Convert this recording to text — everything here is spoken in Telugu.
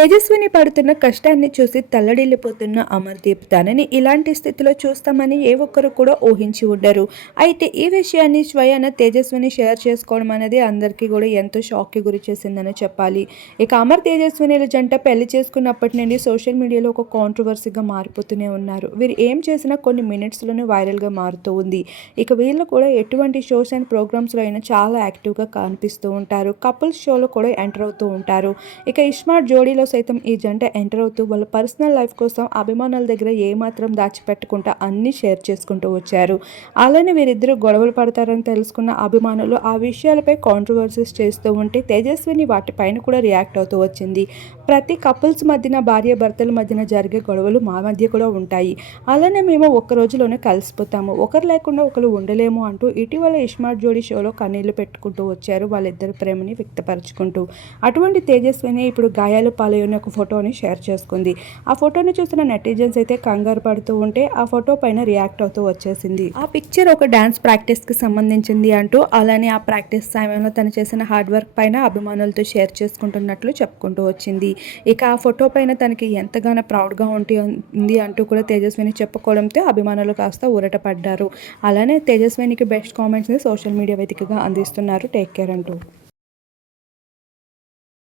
తేజస్విని పడుతున్న కష్టాన్ని చూసి తల్లడిల్లిపోతున్న అమర్దీప్ తనని ఇలాంటి స్థితిలో చూస్తామని ఏ ఒక్కరు కూడా ఊహించి ఉండరు. అయితే ఈ విషయాన్ని స్వయాన తేజస్విని షేర్ చేసుకోవడం అనేది అందరికీ కూడా ఎంతో షాక్కి గురి చేసిందని చెప్పాలి. ఇక అమర్ తేజస్వినిల జంట పెళ్ళి చేసుకున్నప్పటి నుండి సోషల్ మీడియాలో ఒక కాంట్రవర్సీగా మారిపోతూనే ఉన్నారు. వీరు ఏం చేసినా కొన్ని మినిట్స్లోనే వైరల్గా మారుతూ ఉంది. ఇక వీళ్ళు కూడా ఎటువంటి షోస్ అండ్ ప్రోగ్రామ్స్లో అయినా చాలా యాక్టివ్గా కనిపిస్తూ ఉంటారు. కపుల్స్ షోలో కూడా ఎంటర్ అవుతూ ఉంటారు. ఇక ఇస్మార్ట్ జోడీలో సైతం ఈ జంట ఎంటర్ అవుతూ వాళ్ళ పర్సనల్ లైఫ్ కోసం అభిమానుల దగ్గర ఏమాత్రం దాచిపెట్టకుండా అన్నీ షేర్ చేసుకుంటూ వచ్చారు. అలానే వీరిద్దరూ గొడవలు పడతారని తెలుసుకున్న అభిమానులు ఆ విషయాలపై కాంట్రవర్సీస్ చేస్తూ ఉంటే తేజస్విని వాటిపైన కూడా రియాక్ట్ అవుతూ వచ్చింది. ప్రతి కపుల్స్ మధ్యన భార్య భర్తల మధ్యన జరిగే గొడవలు మా మధ్య కూడా ఉంటాయి. అలానే మేము ఒక్క రోజులోనే కలిసిపోతాము. ఒకరు లేకుండా ఒకరు ఉండలేము అంటూ ఇటీవల ఇస్మార్ట్ జోడీ షోలో కన్నీళ్ళు పెట్టుకుంటూ వచ్చారు వాళ్ళిద్దరు ప్రేమని వ్యక్తపరచుకుంటూ. అటువంటి తేజస్విని ఇప్పుడు గాయాలు పాలైన ఒక ఫోటోని షేర్ చేసుకుంది. ఆ ఫోటోని చూసిన నెటిజన్స్ అయితే కంగారు పడుతూ ఉంటే ఆ ఫోటో పైన రియాక్ట్ అవుతూ వచ్చేసింది. ఆ పిక్చర్ ఒక డాన్స్ ప్రాక్టీస్కి సంబంధించింది అంటూ అలానే ఆ ప్రాక్టీస్ సమయంలో తను చేసిన హార్డ్ వర్క్ పైన అభిమానులతో షేర్ చేసుకుంటున్నట్లు చెప్పుకుంటూ వచ్చింది. ఇక ఆ ఫోటో పైన తనకి ఎంతగానో ప్రౌడ్గా ఉంటి ఉంది అంటూ కూడా తేజస్విని చెప్పుకోవడంతో అభిమానులు కాస్త ఊరట పడ్డారు. అలానే తేజస్వినికి బెస్ట్ కామెంట్స్ని సోషల్ మీడియా వేదికగా అందిస్తున్నారు టేక్ కేర్ అంటూ.